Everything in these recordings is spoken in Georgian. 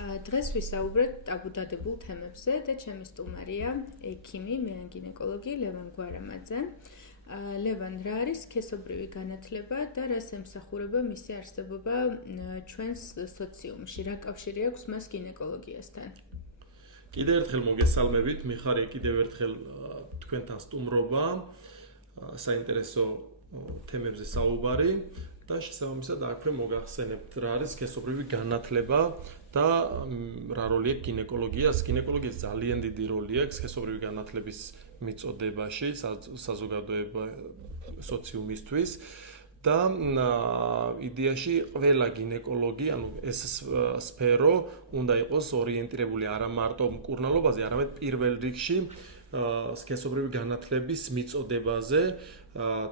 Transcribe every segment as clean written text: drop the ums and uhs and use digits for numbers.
დღეს ვისაუბრეთ ტაბუდადებულ თემებზე და ჩემი სტუმარია ექიმი, მენგინეკოლოგი ლევან გვარამაძე. ლევან, რა არის სქესობრივი განათლება და რას ემსახურება მისი არსებობა ჩვენს სოციუმში? რა კავშირი აქვს მას გინეკოლოგიასთან? კიდევ ერთხელ მოგესალმებით, მიხარია კიდევ ერთხელ თქვენთან სტუმრობა, საინტერესო თემებზე საუბარი და შესაბამისად აქვე მოგახსენებთ რა არის სქესობრივი განათლება და რა როლი აქვს გინეკოლოგიას. გინეკოლოგიას ძალიან დიდი როლი აქვს სქესობრივი განათლების მიწოდებაში, საზოგადოება სოციუმისთვის და იდეაში ყველა გინეკოლოგი, ანუ ეს სფერო უნდა იყოს ორიენტირებული არა მარტო მკურნალობაზე, არამედ პირველ რიგში სქესობრივი განათლების მიწოდებაზე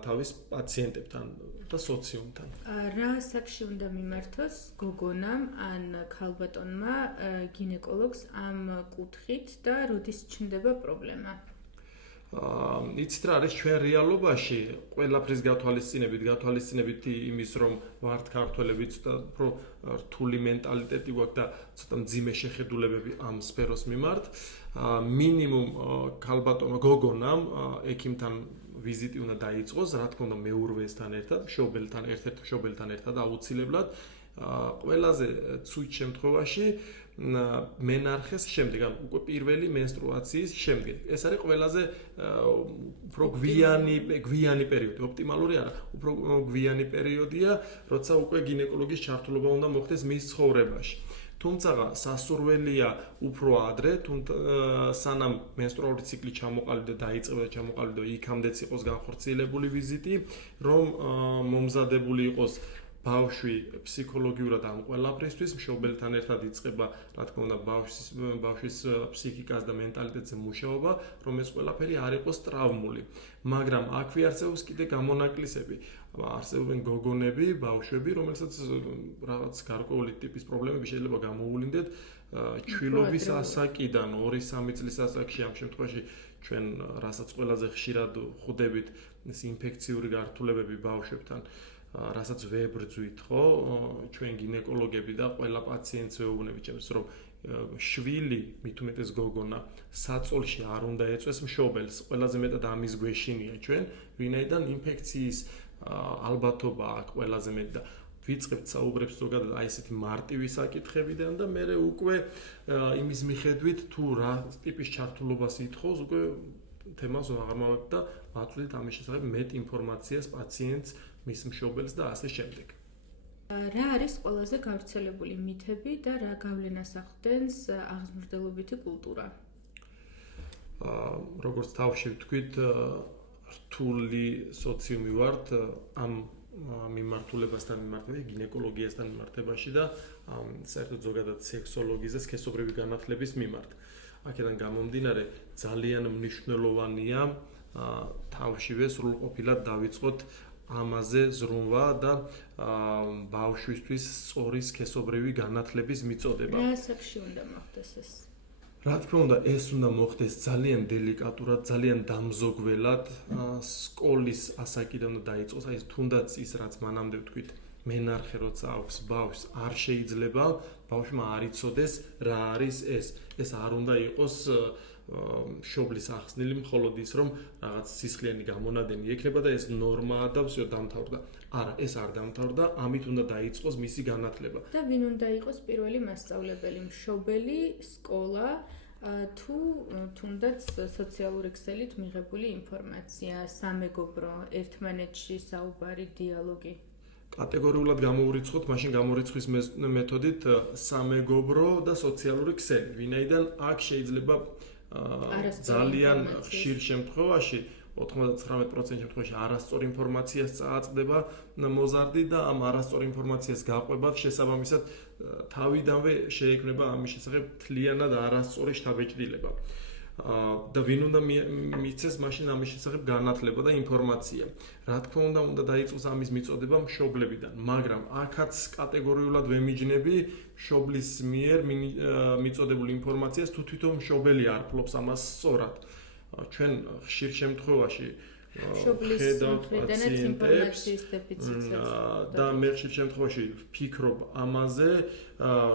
თავის პაციენტებთან და სოციუმთან. რა საკში უნდა მიმართოს გოგონამ ან ქალბატონმა გინეკოლოგს ამ კუთხით და როდის ჩნდება პრობლემა? იცით რა არის ჩვენ რეალობაში ყველაფრის გათვალისწინებით იმის რომ ვართ ქართველები ცოტა უფრო რთული მენტალიტეტი გვაქვს და ცოტა მძიმე შეხედულებები ამ სფეროს მიმართ მინიმუმ ქალბატონმა გოგონამ ექიმთან ვიზიტი უნდა დაიწყოს, რა თქმა უნდა მეურვესთან ერთად, ერთ-ერთ მშობელთან ერთად აუცილებლად ყველაზე ცუდ შემთხვევაში მენარხეს შემდეგ, ანუ უკვე პირველი მენსტრუაციის შემდეგ. ეს არის ყველაზე უფრო გვიანი პერიოდი, ოპტიმალური არა, უფრო გვიანი პერიოდია, როცა უკვე გინეკოლოგის ჩართულობა უნდა მოხდეს მის ცხოვრებაში. თუმცა სასურველია უფრო ადრე, სანამ მენსტრუალური ციკლი ჩამოყალიბდა, დაიწყება და ჩამოყალიბდა, იქამდეც იყოს განხორციელებული ვიზიტი, რომ მომზადებული იყოს ბავშვი ფსიქოლოგიურად ამ ყველაფრისთვის, მშობელთან ერთად იწყება, რა თქმა უნდა, ბავშვის ფსიქიკას და მენტალიტეტზე მუშაობა, რომ ეს ყველაფერი არ იყოს ტრავმული. მაგრამ აქვე არსებობს კიდე გამონაკლისები. არსებობენ გოგონები, ბავშვები, რომელსაც რაღაც გარკვეული ტიპის პრობლემები შეიძლება გამოუვლინდეთ ჩვილობის ასაკიდან 2-3 წლის ასაკში. ამ შემთხვევაში ჩვენ რასაც ყველაზე ხშირად ხვდებით, ეს ინფექციური გართულებები ბავშვებთან, რასაც ვებრძვით, ხო, ჩვენ გინეკოლოგები და ყველა პაციენტს ვეუბნებით, რომ შვილი, მით უმეტეს გოგონა, საწოლში არ უნდა ეწვეს მშობელს. ყველაზე მეტად ამის გვეშინია ჩვენ, ვინაიდან ინფექციის ალბათობა აქვს ყველაზე მეტი და ვიწყებთ საუბრებს ზოგადად აი ესეთი მარტივი საკითხებიდან და მე უკვე იმის მიხედვით თუ რა ტიპის ჩართულობას ითხოვს, უკვე თემას აღარ მოვებთ და ვაწვდით ამის შესახებ მეტ ინფორმაციას პაციენტს, მის მშობელს და ასე შემდეგ. რა არის ყველაზე გავრცელებული მითები და რა გავლენას ახდენს აღმზრდელობითი კულტურა? როგორც თავში ვთქვით, რთული სოციუმი ვართ ამ მიმართულებასთან მიმართებაში, გინეკოლოგიასთან მიმართებაში და საერთოდ ზოგადად სექსოლოგიაზე, სქესობრივი განათლების მიმართ. აქედან გამომდინარე, ძალიან მნიშვნელოვანია თავშივე სრულყოფილად დავიწყოთ ამაზე ზრუნვა და ბავშვისთვის სწორი სქესობრივი განათლების მიწოდება. რა საკში უნდა მოხდეს ეს? რა თქმა უნდა, ეს უნდა მოხდეს ძალიან დელიკატურად, ძალიან დამზოგველად, სკოლის ასაკიდან უნდა დაიწყოს, აი თუნდაც ის რაც მანამდე ვთქვით, მენარხე როცა აქვს ბავშვს, არ შეიძლება ბავშვმა არ იცოდეს რა არის ეს. ეს არ უნდა იყოს მშობლის ახსნილი, მხოლოდ ის რომ რაღაც სისხლიანი გამონადენი ექნება და ეს ნორმაა და всё დამთავრდა. არა, ეს არ დამთავრდა, ამით უნდა დაიწყოს მისი განათლება. და ვინ უნდა იყოს პირველი მასწავლებელი, მშობელი, სკოლა თუ თუნდაც სოციალური ქსელით მიღებული ინფორმაცია, სამეგობრო, ერთმანეთში საუბარი, დიალოგი? კატეგორიულად გამოურიცხოთ, მაშინ გამორიცხვის მეთოდით სამეგობრო და სოციალური ქსელი. ვინაიდან აქ შეიძლება ძალიან ხშირ შემთხვევაში 99% შემთხვევაში არასწორ ინფორმაციას წააწყდება მოზარდი და ამ არასწორ ინფორმაციას გაყვებად შესაბამისად თავიდანვე შეექმნება ამის შესახებ თლიანად არასწორი შთაბეჭდილება. და ვინ უნდა მიცეს მაშინ ამის შესახებ განათლება და ინფორმაცია. რა თქმა უნდა დაიწყოს ამის მიწოდება მშობლებიდან, მაგრამ აქაც კატეგორიულად ვემიჯნები მშობლის მიერ მიწოდებული ინფორმაციას თუ თვითონ მშობელი არ ფლობს ამას სწორად. ჩვენ ხშირ შემთხვევაში მშობლის მხრიდანაც ინფორმაციის დეფიციტს და მე ხშირ შემთხვევაში ვფიქრობ ამაზე,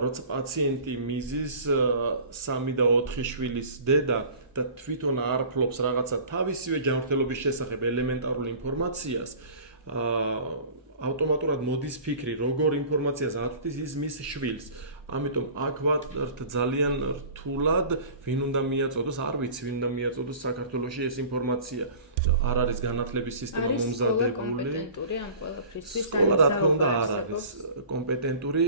როცა პაციენტი მიზის 3 და 4 შვილის დედა და თვითონ არ ფლობს რაღაცა თავისივე ჯანმრთელობის შესახებ ელემენტარულ ინფორმაციას, ავტომატურად მოდის ფიქრი, როგორ ინფორმაციას აწვდის ის მის შვილს. ამიტომ აქ ვატყართ ძალიან რთულად, ვინ უნდა მიაწოდოს, არ ვიცი, ვინ უნდა მიაწოდოს საქართველოში ეს ინფორმაცია. არ არის განათლების სისტემა მომზადებული. კომპეტენტური ამ ყველაფრისთვის. სკოლა რა თქმა უნდა არ არის კომპეტენტური,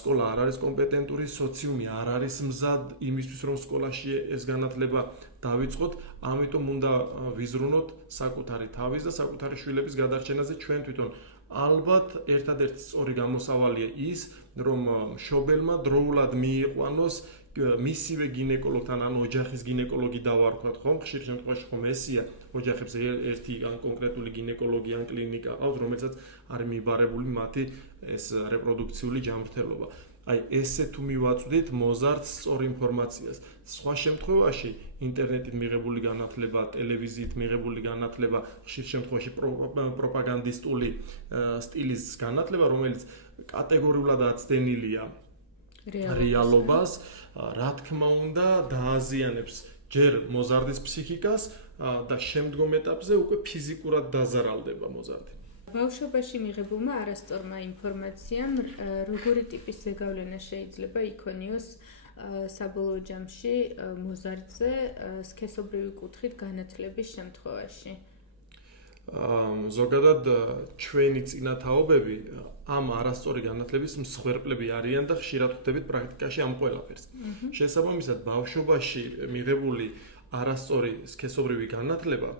სკოლა არ არის კომპეტენტური, სოციუმი არ არის მზად იმისთვის, რომ სკოლაში ეს განათლება დავიწყოთ, ამიტომ უნდა ვიზრუნოთ საკუთარი თავის და საკუთარი შვილების გადარჩენაზე ჩვენ თვითონ. ალბათ ერთადერთი სწორი გამოსავალია ის, რომ მშობელმა დროულად მიიყვანოს მისივე გინეკოლოგთან, ან ოჯახის გინეკოლოგი დავარქვათ, ხომ? ხშირ შემთხვევაში ხომ ესია, ოჯახებს ერთი ან კონკრეტული გინეკოლოგი ან კლინიკა ყავს, რომელსაც არის მიბარებული მათი ეს რეპროდუქციული ჯანმრთელობა. აი, ესე თუ მივაწვდით მოზარდს სწორ ინფორმაციას. სხვა შემთხვევაში ინტერნეტით მიღებული განათლება, ტელევიზიით მიღებული განათლება, ხშირ შემთხვევაში პროპაგანდისტული სტილის განათლება, რომელიც კატეგორიულად აცდენილია რეალობას, რა თქმა უნდა, დააზიანებს ჯერ მოზარდის ფსიქიკას და შემდგომ ეტაპზე უკვე ფიზიკურად დაზარალდება მოზარდი. ბავშვობაში მიღებულმა არასწორმა ინფორმაციამ როგორი ტიპის ზეგავლენა შეიძლება იქონიოს საბოლოო ჯამში მოზარდზე სქესობრივი კუთხით განათლების შემთხვევაში? ზოგადად ჩვენი წინათაობები ამ არასწორი განათლების მსხვერპლები არიან და ხშირად ხვდებით პრაქტიკაში ამ ყველაფერს. შესაბამისად, ბავშვობაში მიღებული არასწორი სქესობრივი განათლება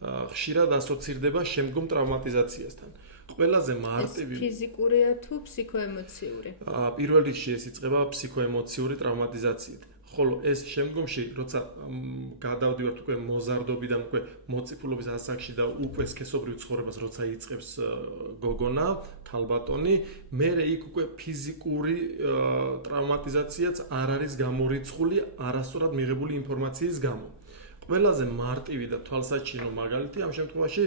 ხშირად ასოცირდება შემდგომ ტრავმატიზაციასთან. ყველაზე მარტივი ფიზიკურია თუ ფსიქოემოციური? პირველ რიგში ეს იწყება ფსიქოემოციური ტრავმატიზაციით. ხოლო ეს შემდგომში, როცა გადავდივართ უკვე მოზარდობიდან უკვე მოციქულობის ასაკში და უკვე სქესობრივ ცხოვრებას როცა იწყებს გოგონა, ქალბატონი, მერე იქ უკვე ფიზიკური ტრავმატიზაციაც არ არის გამორიცხული არასწორად მიღებული ინფორმაციის გამო. ყველაზე მარტივი და თვალსაჩინო მაგალითი ამ შემთხვევაში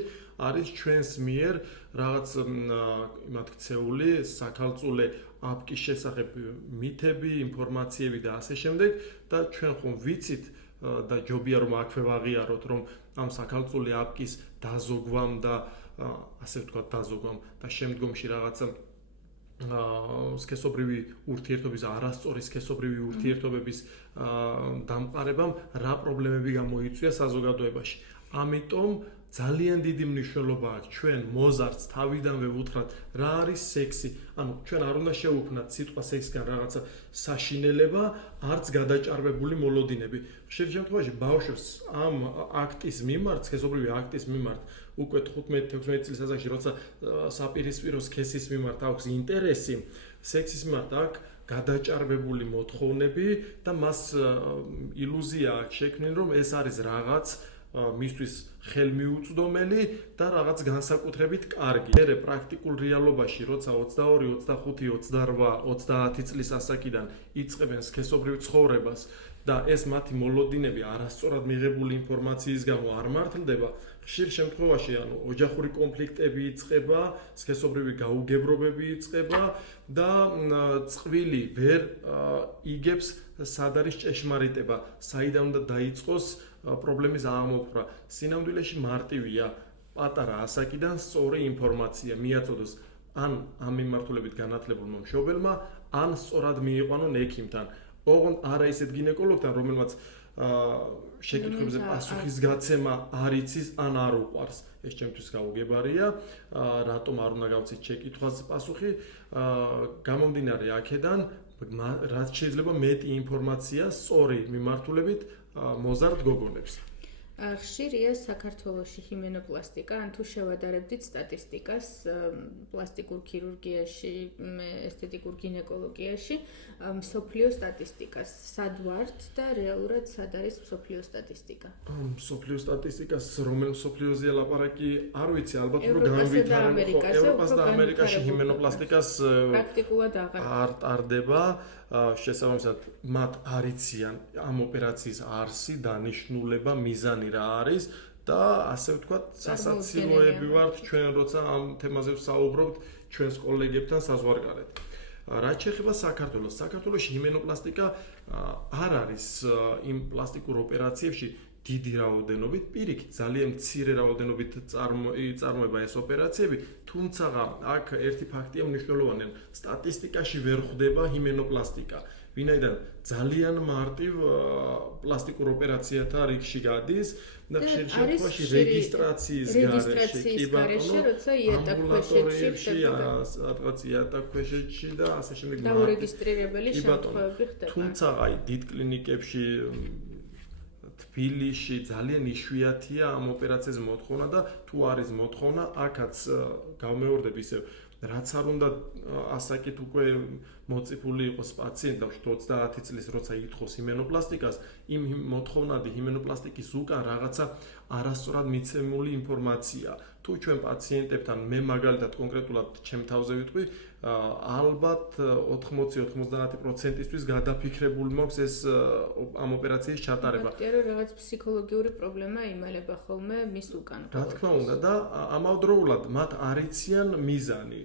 არის ჩვენს მიერ რაღაც იმათ ქცეული საქალწულე აპკის შესახებ მითები, ინფორმაციები და ასე შემდეგ და ჩვენ ხომ ვიცით და ჯობია რომ აქვე ვაღიაროთ, რომ ამ საქალწულე აპკის დაზოგვამ და ასე ვთქვათ დაზოგვამ და შემდგომში რაღაცა სქესობრივი ურთიერთობის არასწორი სქესობრივი ურთიერთობების დამყარებამ რა პრობლემები გამოიწვია საზოგადოებაში. ამიტომ ძალიან დიდი მნიშვნელობა აქვს ჩვენ მოზარდს თავიდანვე ვუთხრათ რა არის სექსი. ანუ ჩვენ არ უნდა შევუქმნათ სიტყვა სექსგან რაღაცა საშინელება, არც გადაჭარბებული მოლოდინები. ხშირ შემთხვევაში ბავშვებს ამ აქტის მიმართ, სქესობრივი აქტის მიმართ უკვე 15-16 წლის ასაკში, როცა საპირისპირო სქესის მიმართ აქვს ინტერესი, სექსის მიმართ აქვს გადაჭარბებული მოთხოვნები და მას ილუზია აქვს შექმნილი, რომ ეს არის რაღაც მისთვის ხელმიუწვდომელი და რაღაც განსაკუთრებით კარგი. მერე პრაქტიკულ რეალობაში, როცა 22, 25, 28, 30 წლის ასაკიდან იწყებენ სქესობრივ ცხოვრებას და ეს მათი მოლოდინები არასწორად მიღებული ინფორმაციის გამო არ მართლდება, ხშირ შემთხვევაში ანუ ოჯახური კონფლიქტები იწყება, სქესობრივი გაუგებრობები იწყება და წყვილი ვერ იგებს სად არის ჭეშმარიტება, საიდან უნდა დაიწყოს პრობლემის აღმოფხვრა. სინამდვილეში მარტივია პატარა ასაკიდან სწორი ინფორმაცია მიაწოდოს ან ამ მიმართულებით განათლებულმა მშობელმა, ან სწორად მიიყვანონ ექიმთან. ოღონდ არა ისეთ გინეკოლოგთან, რომელმაც შეკითხვებზე პასუხის გაცემა არ იცის ან არ უყვარს. ეს ჩემთვის გაუგებარია, რატომ არ უნდა გავცეთ შეკითხვაზე პასუხი, გამომდინარე აქედან, რაც შეიძლება მეტი ინფორმაცია სწორი მიმართულებით მოზარდ გოგონებს. ხშირია საქართველოში ჰიმენოპლასტიკა, ან თუ შევადარებდით სტატისტიკას პლასტიკურ ქირურგიაში, ესთეტიკურ გინეკოლოგიაში, მსოფლიო სტატისტიკას. სად ვართ და რეალურად სად არის მსოფლიო სტატისტიკა? მსოფლიო სტატისტიკას, რომელ მსოფლიოზეა ლაპარაკი, არ ვიცი, ალბათ რომ განვითარებული ევროპასა და ამერიკაში ჰიმენოპლასტიკას პრაქტიკულად აღარ ტარდება. შესაბამისად, მათ არ იციან ამ ოპერაციის არსი, დანიშნულება, მიზანი რა არის და ასე ვთქვათ, სასაცილოები ვართ ჩვენ როცა ამ თემაზე ვსაუბრობთ ჩვენს კოლეგებთან საზღვარგარეთ. რაც შეეხება საქართველოს, საქართველოში ჰიმენოპლასტიკა არ არის იმ პლასტიკურ ოპერაციებში დიდი რაოდენობით, პირიქით ძალიან მცირე რაოდენობით წარმოება ეს ოპერაციები, თუმცა აქ ერთი ფაქტია მნიშვნელოვანი, სტატისტიკაში ვერ ხვდება ჰიმენოპლასტიკა. ვინაიდან ძალიან მარტივ პლასტიკურ ოპერაციათა რიგში გადის და ხშირ შემთხვევაში რეგისტრაციის გარეშე, როცა იატაკქვეშეთში და ასე შემდეგ დაურეგისტრირებელი შემთხვევები ხდება. თუმცა დიდ კლინიკებში თბილისში ძალიან იშვიათია ამ ოპერაციაზე მოთხოვნა და თუ არის მოთხოვნა, აქაც გავმეორდები ისევ რაც არ უნდა ასაკით უკვე მოწიფული იყოს პაციენტი და 30 წლის როცა ითხოვს ჰიმენოპლასტიკას, იმ მოთხოვნადი ჰიმენოპლასტიკის უკან რაღაცა არასწორად მიცემული ინფორმაცია. თუ ჩვენ პაციენტებთან მე მაგალითად კონკრეტულად ჩემ თავზე ვიტყვი, ალბათ 80-90%-ისთვის გადაფიქრებული მაქვს ეს ამ ოპერაციის ჩატარება. რაღაც ფსიქოლოგიური პრობლემა იმალება ხოლმე მის უკან. რა თქმა უნდა და ამავდროულად მათ არ იციან მიზანი,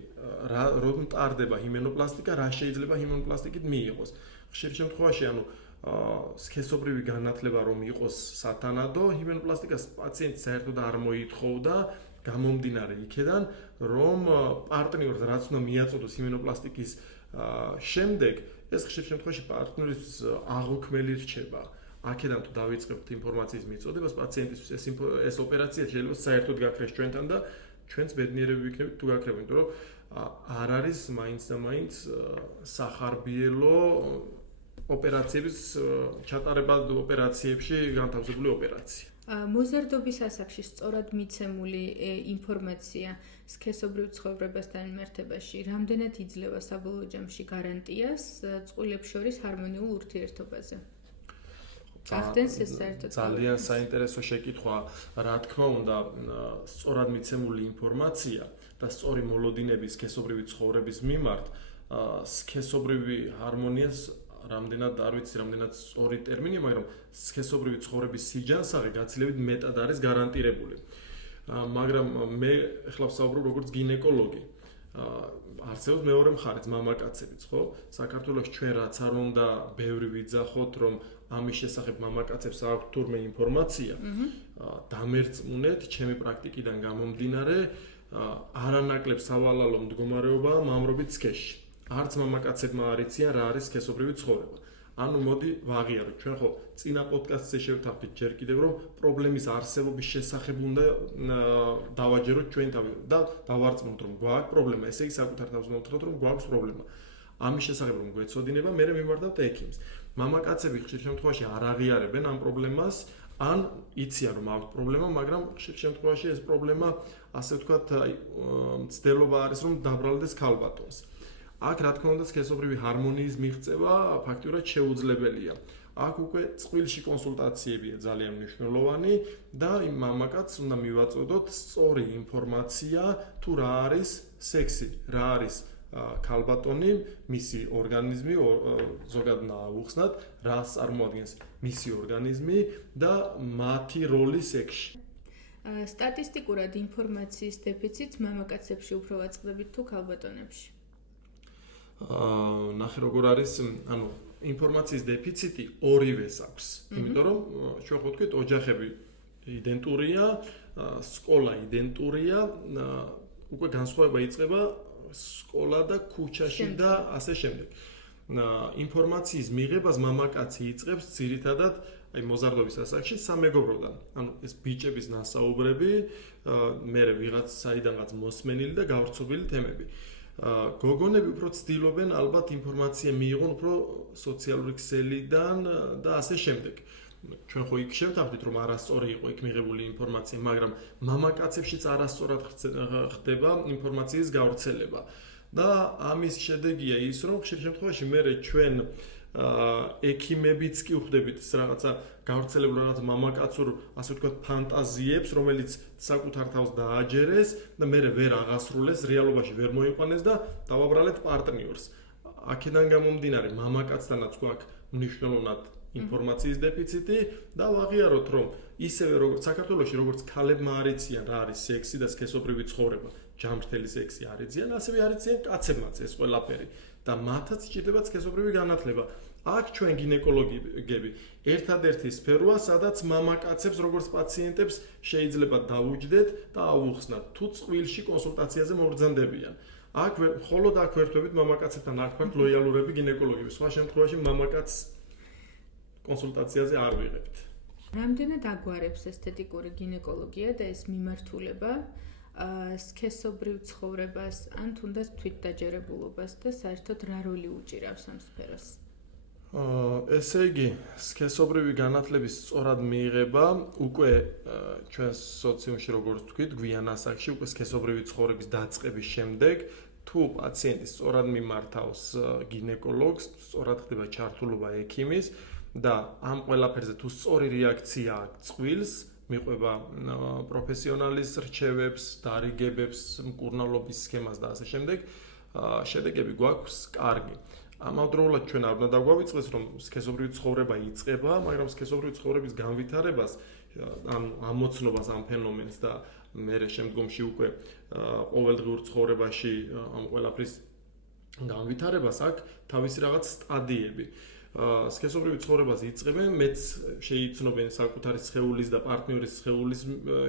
რომ ტარდება ჰიმენოპლასტიკა, რა შეიძლება ჰიმენოპლასტიკით მიიღოს. ხშირ შემთხვევაში სქესობრივი განათლება რომ იყოს სათანადო, ჰიმენოპლასტიკას პაციენტი საერთოდ არ მოითხოვდა, გამომდინარე იქედან, რომ პარტნიორს რაც უნდა მიაწოდოს ჰიმენოპლასტიკის შემდეგ, ეს ხშირ შემთხვევაში პარტნიორის აღუქმელი რჩება. აქედან თუ დავიწყებთ ინფორმაციის მიწოდებას პაციენტისთვის ეს ოპერაცია შეიძლება საერთოდ გაქრეს ჩვენთან და ჩვენც ბედნიერები ვიქნებით თუ გაქრება, იმიტომ რომ არ არის მაინც და მაინც სახარბიელო ოპერაციების ჩატარება ოპერაციებში განთავსებული ოპერაცია. მოზარდობის ასაკში სწორად მიცემული ინფორმაცია სქესობრივ ცხოვრებასთან მიმართებაში რამდენად იძლევა საბოლოო ჯამში გარანტიას წყვილებს შორის ჰარმონიულ ურთიერთობაზე? ძალიან საინტერესო შეკითხვა, რა თქმა უნდა, სწორად მიცემული ინფორმაცია და სწორი მოლოდინების სქესობრივი ცხოვრების მიმართ სქესობრივი ჰარმონიას რამდენად არ ვიცი, რამდენად სწორი ტერმინია, მაგრამ სქესობრივი ცხოვრების სიჯანსაღი გაცილებით მეტად არის გარანტირებული. მაგრამ მე ახლა ვსაუბრობ როგორც გინეკოლოგი. არსებობს მეორე მხარეც მამაკაცებიც, ხო? საქართველოს ჩვენ რაც არ უნდა ბევრი ვიძახოთ, რომ ამის შესახებ მამაკაცებს აქვს თურმე ინფორმაცია. დამერწმუნეთ, ჩემი პრაქტიკიდან გამომდინარე, არანაკლებ სავალალო მდგომარეობაა მამრობით სქესში. არც მამაკაცებმა არ იციან რა არის სქესობრივი ცხოვრება. ანუ მოდი ვაღიაროთ, ჩვენ ხო წინა პოდკასტზე შევთანხმდით ჯერ კიდევ რომ პრობლემის არსებობის შესახებ უნდა დავაჯეროთ ჩვენ თავი და დავარწმუნოთ რომ გვაქვს პრობლემა, ესე იგი საკუთარ თავს მოვთხრათ რომ გვაქვს პრობლემა. ამის შესახებ რომ გვეცოდინება, მე მივარდავთ ექიმს. მამაკაცები ხშირ შემთხვევაში არ აღიარებენ ამ პრობლემას, ან იციან რომ აქვს პრობლემა, მაგრამ ხშირ შემთხვევაში ეს პრობლემა, ასე ვთქვათ, მცდელობა არის რომ დაბრალდეს ქალბატონს. აქ რა თქმა უნდა სქესობრივი ჰარმონიის მიღწევა ფაქტურად შეუძლებელია. აქ უკვე წყვილში კონსულტაციებია ძალიან მნიშვნელოვანი და იმ მამაკაცს უნდა მივაწოდოთ სწორი ინფორმაცია თუ რა არის სექსი, რა არის ქალბატონი, მისი ორგანიზმი, ზოგადად ნაუხსნად, რას წარმოადგენს მისი ორგანიზმი და მათი როლი სექსში. სტატისტიკურად ინფორმაციის დეფიციტს მამაკაცებში უფრო ვაწყდებით თუ ქალბატონებში? ნახე როგორ არის, ანუ ინფორმაციის დეფიციტი ორივეს აქვს. იმიტომ რომ ჩვენ ხო ვთქვით, ოჯახები იდენტურია, სკოლა იდენტურია, უკვე განსხვავება იწყება სკოლა და ქუჩაში და ასე შემდეგ. ინფორმაციის მიღებას მამაკაცი იწყებს ძირითადად აი მოზარდობის ასაკში სამეგობროდან. ანუ ეს ბიჭების ნასაუბრები, მე ვიღაც საიდანაც მოსმენილი და გავრცობილი თემები. გოგონები უფრო ცდილობენ ალბათ ინფორმაცია მიიღონ უფრო სოციალური ქსელიდან და ასე შემდეგ. ჩვენ ხო იქ შევთანხმდით რომ არასწორი იყო იქ მიღებული ინფორმაცია, მაგრამ მამაკაცებშიც არასწორად ხდება ინფორმაციის გავრცელება. და ამის შედეგია ის, რომ ხშირ შემთხვევაში მე ჩვენ ექიმებიც კი ვხვდებით რაღაცა გავრცელებული რაღაც მამაკაცურ, ასე ვთქვათ, ფანტაზიებს, რომელიც საკუთარ თავს დააჯერეს და მე ვერ აღასრულეს, რეალობაში ვერ მოიყვანეს და დავაბრალეთ პარტნიორს. აქედან გამომდინარე, მამაკაცთანაც გვაქვს მნიშვნელოვნად ინფორმაციის დეფიციტი და ვაღიაროთ, რომ ისევე როგორც საქართველოში, როგორც ქალებმა არიციან რა არის სექსი და სქესობრივი ცხოვრება, ჯანმრთელი სექსი არიციან, ასევე არიციან კაცებმაც ეს ყველაფერი და მათაც სჭირდებათ სქესობრივი განათლება. აქ ჩვენ გინეკოლოგები ერთადერთი სფეროა, სადაც მამაკაცებს როგორც პაციენტებს შეიძლება დავუჯდეთ და აუხსნათ, თუ წყვილში კონსულტაციაზე მობრძანდებიან. აქ მხოლოდ აქ ვერთვებით მამაკაცებთან აქ ვართ ლოიალურები გინეკოლოგები. სხვა შემთხვევაში მამაკაც კონსულტაციაზე არ ვიღებთ. რამდენად აგვარებს ესთეტიკური გინეკოლოგია და ეს მიმართულება სქესობრივ ცხოვრებას ან თუნდაც თვითდაჯერებულობას და საერთოდ რა როლი უჭირავს ამ სფეროს? ესე იგი, სქესობრივი განათლების სწორად მიიღება უკვე ჩვენს სოციუმში როგორც ვთქვით, გვიან ასაკში უკვე სქესობრივი ცხოვრების დაწყების შემდეგ თუ პაციენტი სწორად მიმართავს გინეკოლოგს, სწორად ხდება ჩართულობა ექიმის და ამ ყველაფერზე თუ სწორი რეაქცია აქვს წყვილს, მიყვება პროფესიონალის რჩევებს, დარიგებებს, მკურნალობის სქემას და ასე შემდეგ, შედეგები გვაქვს კარგი. ამავდროულად ჩვენ არ უნდა დაგვავიწყდეს, რომ სქესობრივი ცხოვრება იწყება, მაგრამ სქესობრივი ცხოვრების განვითარებას, ამ ამოცნობას, ამ ფენომენს და მერე შემდგომში უკვე ყოველდღიურ ცხოვრებაში ამ ყველაფრის განვითარებას აქვს თავისი რაღაც სტადიები. სქესობრივი ცხოვრებას იწყებენ, მეც შეიცნობენ საკუთარი სხეულის და პარტნიორის სხეულის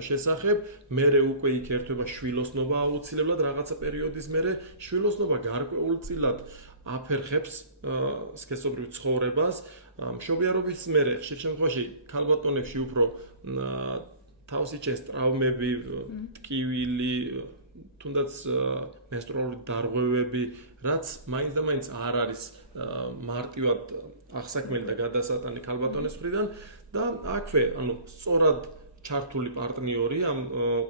შესახებ, მერე უკვე იქ ერთვება შვილოსნობა აუცილებლად რაღაცა პერიოდის მერე, შვილოსნობა გარკვეულწილად აფერხებს სქესობრივ ცხოვრებას, მშობიარობის მერე ხშირ შემთხვევაში ქალბატონებში უფრო თავს იჩენს ტრავმები, ტკივილი, თუნდაც მენსტრუალური დარღვევები, რაც მაინც და მაინც არ არის მარტივად აღსაქმელი და გადასატანი ქალბატონის მხრიდან და აქვე, სწორად ჩართული პარტნიორი ამ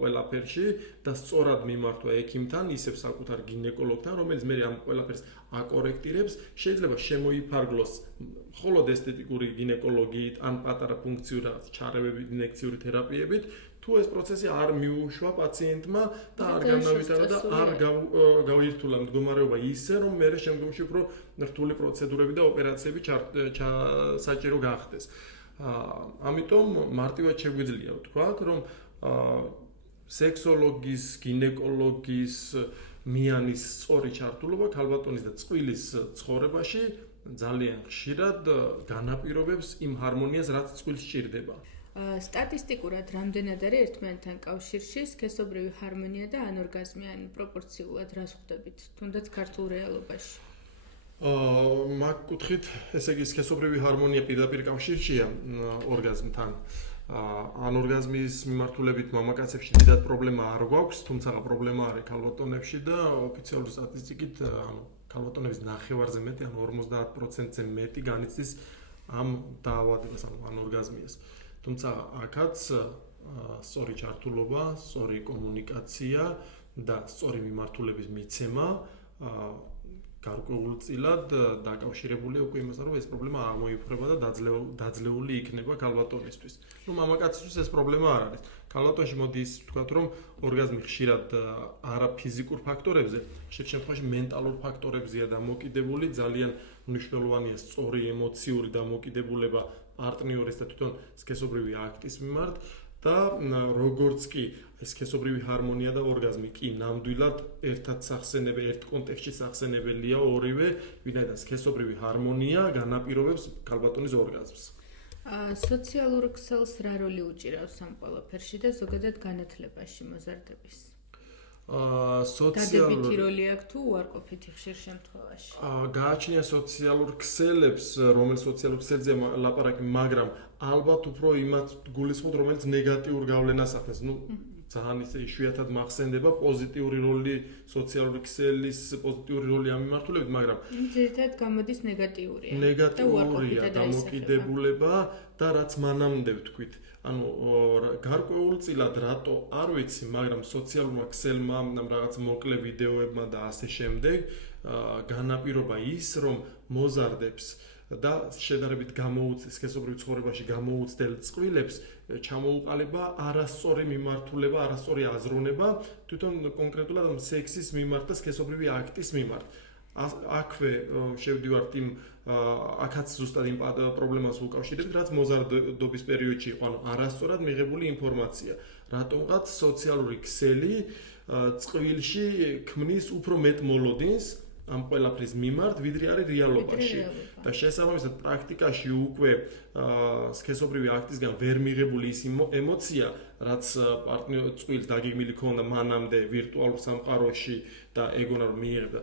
ყველაფერში და სწორად მიმართვა ექიმთან, ისევ საკუთარ გინეკოლოგთან, რომელიც მე ამ ყველაფერს აკორექტირებს, შეიძლება შემოიფარგლოს მხოლოდ ესთეტიკური გინეკოლოგიით ან პატარა ფუნქციური რაღაც ჩარევებით, ინექციური თერაპიებით, თუ ეს პროცესი არ მიუშვა პაციენტმა და არ განავითარა და არ გაუირთულა მდგომარეობა ისე, რომ მე შემდგომში უფრო რთული პროცედურები და ოპერაციები საჭირო გახდეს. ამიტომ მარტივად შეგვიძლია ვთქვათ, რომ სექსოლოგის, გინეკოლოგის, მიანის სწორი ჩართულობა ქალბატონის და წყვილის ცხოვრებაში ძალიან ხშირად განაპირობებს იმ ჰარმონიას, რაც წყვილს სჭირდება. სტატისტიკურად რამდენად არის ერთმანეთთან კავშირში სქესობრივი ჰარმონია და ანორგაზმი, ან პროპორციულად რას ხვდებით, თუნდაც ქართულ რეალობაში? მაგ კუთხით, ესე იგი, სქესობრივი ჰარმონია პირდაპირ კავშირშია ორგაზმთან. ანორგაზმის მიმართულებით მამაკაცებში დიდად პრობლემა არ გვაქვს, თუმცა პრობლემა არის ქალბატონებში და ოფიციალური სტატისტიკით ქალბატონების ნახევარზე მეტი, 50%-ზე მეტი განიცდის ამ დაავადებას, ანორგაზმიას. თუმცა აქაც სწორი ჩართულობა, სწორი კომუნიკაცია და სწორი მიმართულების მიცემა გარკვეულწილად დაკავშირებულია უკვე იმასთან, რომ ეს პრობლემა არ მოიფრება და დაძლეული იქნება ქალბატონისთვის. მამაკაცისთვის ეს პრობლემა არ არის. ქალბატონში მოდი ის ვთქვათ, რომ ორგაზმი ხშირად არა ფიზიკურ ფაქტორებზე, ხშირ შემთხვევაში მენტალურ ფაქტორებზეა დამოკიდებული, ძალიან მნიშვნელოვანია სწორი ემოციური დამოკიდებულება პარტნიორის და თვითონ სქესობრივი აქტის მიმართ და როგორც კი სქესობრივი ჰარმონია და ორგაზმი კი ნამდვილად ერთად სახსენებელია, ერთ კონტექსტში სახსენებელია ორივე, ვინაიდან სქესობრივი ჰარმონია განაპირობებს ქალბატონის ორგაზმს. სოციალურ ქსელს რა როლი უჭირავს ამ ყველაფერში და ზოგადად განათლებაში მოზარდების? დადებითი როლი აქვს თუ უარყოფითი ხშირ შემთხვევაში? გააჩნია სოციალურ ქსელებს, რომელიც სოციალურ ქსელზე ლაპარაკი, მაგრამ ალბათ უფრო იმათ გულისხმობ, რომელიც ნეგატიურ გავლენას ახდენს. ძალიან ისე იშვიათად მახსენდება პოზიტიური როლი, სოციალური ქსელის პოზიტიური როლი ამ მიმართულებით, მაგრამ ძირითადად გამოდის ნეგატიურია. ნეგატიურია დამოკიდებულება და რაც მანამდე ვთქვით. გარკვეულწილად რატო არ ვიცი, მაგრამ სოციალურმა ქსელმა, რაღაც მოკლე ვიდეოებმა და ასე შემდეგ განაპირობა ის, რომ მოზარდებს და შედარებით სქესობრივ ცხოვრებაში გამოუცდელ წყვილებს ჩამოუყალიბა არასწორი მიმართულება, არასწორი აზროვნება თვითონ კონკრეტულად სექსის მიმართ და სქესობრივი აქტის მიმართ. აქვე შევდივართ იმ აქაც ზუსტად იმ პრობლემას უკავშირებით, რაც მოზარდობის პერიოდში იყო, ანუ არასწორად მიღებული ინფორმაცია. რატომღაც სოციალური ქსელი წყვილში ქმნის უფრო მეტ მოლოდინს ამ ყველაფრის მიმართ, ვიდრე არის რეალობაში. და შესაბამისად პრაქტიკაში უკვე სქესობრივი აქტისგან ვერ მიღებული ის ემოცია, რაც პარტნიორი წყვილს დაგეგმილი ქონდა მანამდე ვირტუალურ სამყაროში და ეგონა რომ მიიღებდა,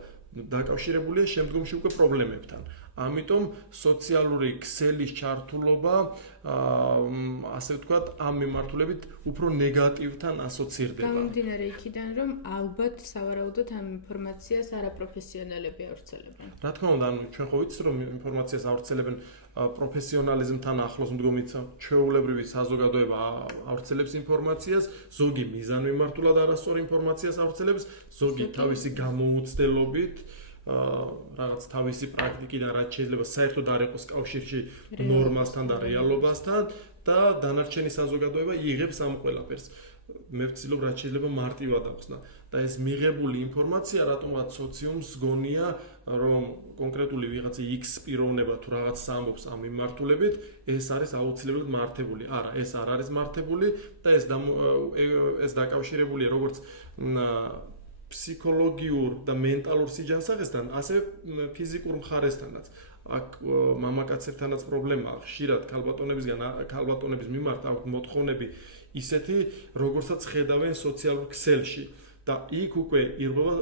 დაკავშირებულია შემდგომში უკვე პრობლემებთან. ამიტომ სოციალური ქსელის ჩართულობა, ასე ვთქვათ, ამ მიმართულებით უფრო ნეგატივთან ასოცირდება. გამომდინარე იქიდან, რომ ალბათ სავარაუდოდ ამ ინფორმაციას არაპროფესიონალები ავრცელებენ. რა თქმა უნდა, ანუ ჩვენ ხო ვიცით, რომ ინფორმაციას ავრცელებენ პროფესიონალიზმთან ახლოს მდგომი ჩვეულებრივი საზოგადოება ავრცელებს ინფორმაციას, ზოგი მიზანმიმართულად არასწორ ინფორმაციას ავრცელებს, ზოგი თავისი გამოუცდელობით რაღაც თავისი პრაქტიკიდან, რაც შეიძლება საერთოდ არ იყოს კავშირში ნორმასთან და რეალობასთან და დანარჩენი საზოგადოება იღებს ამ ყველაფერს. მე ვცდილობ რაც შეიძლება მარტივად ახსნა და ეს მიღებული ინფორმაცია რატომღაც სოციუმს გონია, რომ კონკრეტული ვიღაცა X პიროვნება თუ რაღაც ამბობს ამ მიმართულებით, ეს არის აუცილებლად მართებული. არა, ეს არ არის მართებული და ეს დაკავშირებულია როგორც ფსიქოლოგიურ და მენტალურ სიჯანსაღესთან, ასევე ფიზიკურ მხარესთანაც. აქ მამაკაცებთანაც პრობლემაა, ხშირად ქალბატონების მიმართ აქვს მოთხოვნები ისეთი, როგორცაც ხედავენ სოციალურ ქსელში და იქ უკვე ირღვევა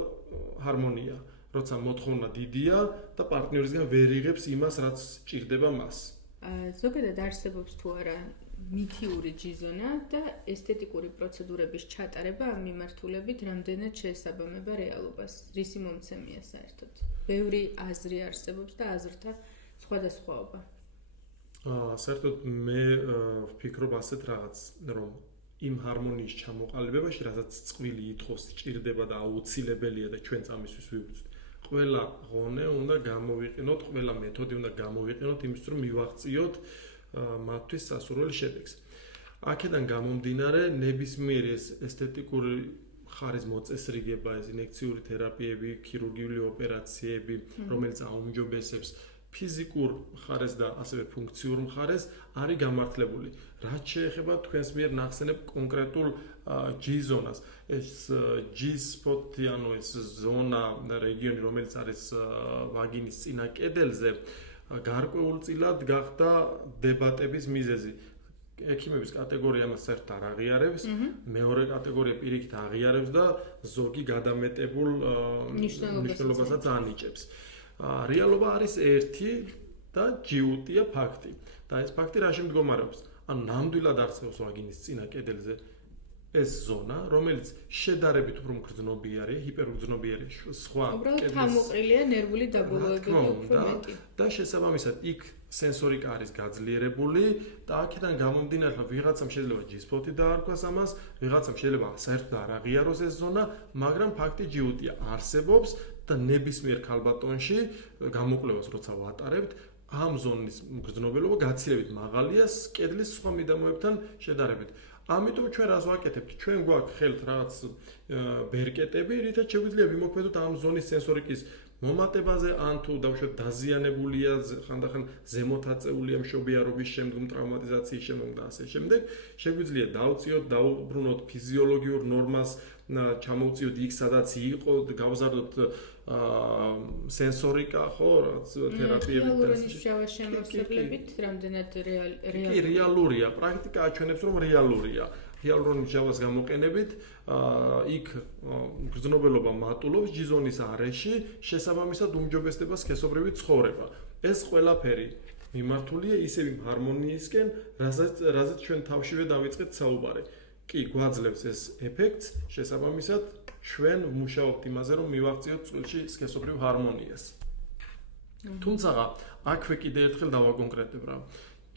ჰარმონია, როცა მოთხოვნა დიდია და პარტნიორისგან ვერ იღებს იმას, რაც ჭირდება მას. ზოგადად არსებობს თუ არა მითიური ჯიზონა და ესთეტიკური პროცედურების ჩატარება ამ მიმართულებით რამდენად შეესაბამება რეალობას. რისი მომცემია საერთოდ? ბევრი აზრი არსებობს და აზრთა სხვადასხვაობა. საერთოდ მე ვფიქრობ ასეთ რაღაც, რომ იმ ჰარმონიის ჩამოყალიბებაში, რასაც წყვილი ითხოვს, ჭირდება და აუცილებელია და ჩვენც ამისთვის ვიბრძვით. ყველა ღონე უნდა გამოვიყენოთ, ყველა მეთოდი უნდა გამოვიყენოთ იმისთვის, რომ მივაღწიოთ მათთვის სასურველ შედეგს. აქედან გამომდინარე, ნებისმიერი ესთეტიკური ხარის მოწესრიგება, ეს ინექციური თერაპიები, ქირურგიული ოპერაციები, რომელიც აუმჯობესებს ფიზიკურ მხარეს და ასევე ფუნქციურ მხარეს, არის გამართლებული. რაც შეეხება თქვენს მიერ ნახსენებ კონკრეტულ G-ზონას. ეს G-spot-ი, ანუ ეს ზონა, რეგიონი, რომელიც არის ვაგინის წინა კედელზე, გარკვეულწილად გახდა დებატების მიზეზი. ექიმების კატეგორია მას საერთოდ არ აღიარებს, მეორე კატეგორია პირიქით აღიარებს და ზოგი გადამეტებულ მნიშვნელობასაც ანიჭებს. რეალობა არის ერთი და ჯიუტია ფაქტი. და ეს ფაქტი რა შემდგომარეობს? ანუ ნამდვილად არსებობს ვაგინის წინა კედელზე ეს ზონა, რომელიც შედარებით უფრო მგრძნობიარე, ჰიპერმგრძნობიარე სხვა კედელს. უბრალოდ თამოყრილია ნერვული დაბოლოებები უფრო მეტი. და შესაბამისად იქ სენსორიკა არის გაძლიერებული და აქედან გამომდინარე, რომ ვიღაცამ შეიძლება G-spot-ი დაარქვას ამას, ვიღაცამ შეიძლება საერთოდ არ აღიაროს ეს ზონა, მაგრამ ფაქტი ჯიუტია არსებობს და ნებისმიერ ქალბატონში გამოკვლევას როცა ვატარებთ, ამ ზონის მგრძნობელობა გაცილებით მაღალია კედლის სხვა მიდამოებთან შედარებით. ამიტომ ჩვენ რას ვაკეთებთ? ჩვენ გვაქვს ხელთ რაღაც ბერკეტები, რითაც შეგვიძლია ვიმოქმედოთ ამ ზონის სენსორიკის მომატებაზე, ან თუ დავუშვათ დაზიანებულია, ხანდახან ზემოთ აწეულია მშობიარობის შემდგომ ტრავმატიზაციის შემდგომ და ასე შემდეგ, შეგვიძლია დავწიოთ, დაუბრუნოთ ფიზიოლოგიურ ნორმას, ჩამოვწიოთ იქ, სადაც იყო, გავზარდოთ სენსორიკა, ხო, რაც თერაპიები და რეალურობის შემოსავლებით, რამდენად რეალურია, პრაქტიკა აჩვენებს, რომ რეალურია. ჰიალურონის ჯავას გამოყენებით, იქ გრძნობელობა მატულობს G-ზონის არეში, შესაბამისად უმჯობესდება სქესობრივი ცხოვრება. ეს ყველაფერი მიმართულია ისევ იმ ჰარმონიისკენ, რაზეც ჩვენ თავშივე დავიწყეთ საუბარი. კი, გვაძლევს ეს ეფექტს, შესაბამისად ჩვენ ვმუშაობთ იმაზე, რომ მივაღწიოთ წყვილში სქესობრივ ჰარმონიას. თუმცა აქვე კიდე ერთხელ დავაკონკრეტებ რა.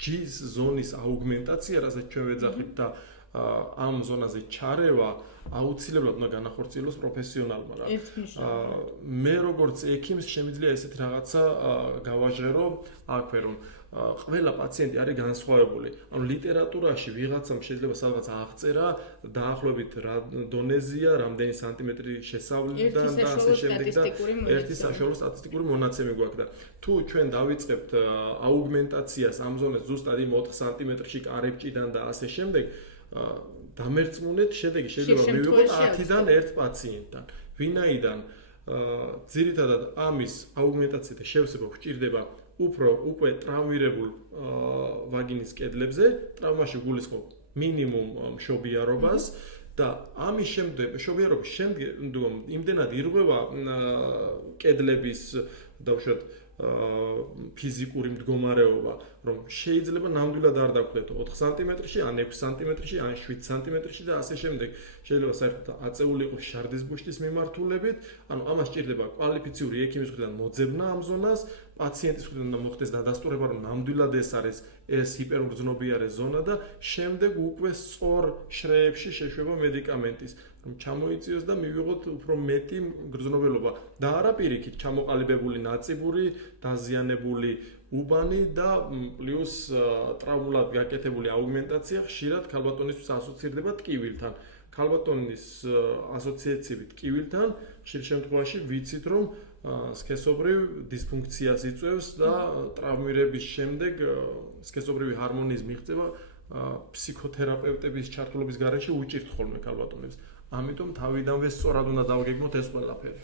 G-ზონის აუგმენტაცია, რასაც ჩვენ ვეძახით და ამ ზონაზე ჩარევა აუცილებლად უნდა განახორციელოს პროფესიონალმა რა. მე როგორც ექიმს შემიძლია ესეთ რაღაცა გავაჟღერო აქვე რომ ყველა პაციენტი არის განსხვავებული. ანუ ლიტერატურაში ვიღაცამ შეიძლება სადღაც აღწერა დაახლოებით რა დონეზია, რამდენი სანტიმეტრი შესავლიდან და ასე შემდეგ და ერთი საშუალო სტატისტიკური მონაცემი გვაქვს და თუ ჩვენ დავიწყებთ აუგმენტაციას ამ ზონას ზუსტად იმ 4 სანტიმეტრში კარებჭიდან და ასე შემდეგ დამერწმუნეთ შედეგი შეიძლება მივიღოთ 10-დან 1 პაციენტთან. ვინაიდან ძირითადად ამის აუგმენტაცია და შევსება გვჭირდება უკვე ტრავმირებულ ვაგინის კედლებზე, ტრავმაში გულისხმობ მინიმუმ მშობიარობას და ამის შემდეგ მშობიარობის შემდგომ იმდენად ირღვევა კედლების დავუშვათ ფიზიკური მდგომარეობა, რომ შეიძლება ნამდვილად არ დავხვდეთ 4 სანტიმეტრში, ან 6 სანტიმეტრში, ან 7 სანტიმეტრში და ასე შემდეგ. შეიძლება საერთოდ აწეული იყოს შარდის ბუშტის მიმართულებით, ანუ ამას ჭირდება კვალიფიციური ექიმის მხრიდან მოძებნა ამ ზონას, პაციენტის მხრიდან უნდა მოხდეს დადასტურება, რომ ნამდვილად ეს არის ეს ჰიპერგრძნობიარე ზონა და შემდეგ უკვე სწორ შრეებში შეშვება მედიკამენტის, რომ ჩამოიწიოს და მივიღოთ უფრო მეტი გრძნობელობა და არა პირიქით ჩამოყალიბებული ნაწიბური, დაზიანებული უბანი და პლუს ტრავმულად გაკეთებული აუგმენტაცია ხშირად ქალბატონისთვის ასოცირდება ტკივილთან. ქალბატონის ასოციაციები ტკივილთან ხშირ შემთხვევაში ვიცით რომ სქესობრივ დისფუნქციას იწვევს და ტრავმირების შემდეგ სქესობრივი ჰარმონიის მიღწევა ფსიქოთერაპევტების ჩართულობის გარეშე უჭირთ ხოლმე ქალბატონებს. ამიტომ თავიდანვე სწორად უნდა დავგეგმოთ ეს ყველაფერი.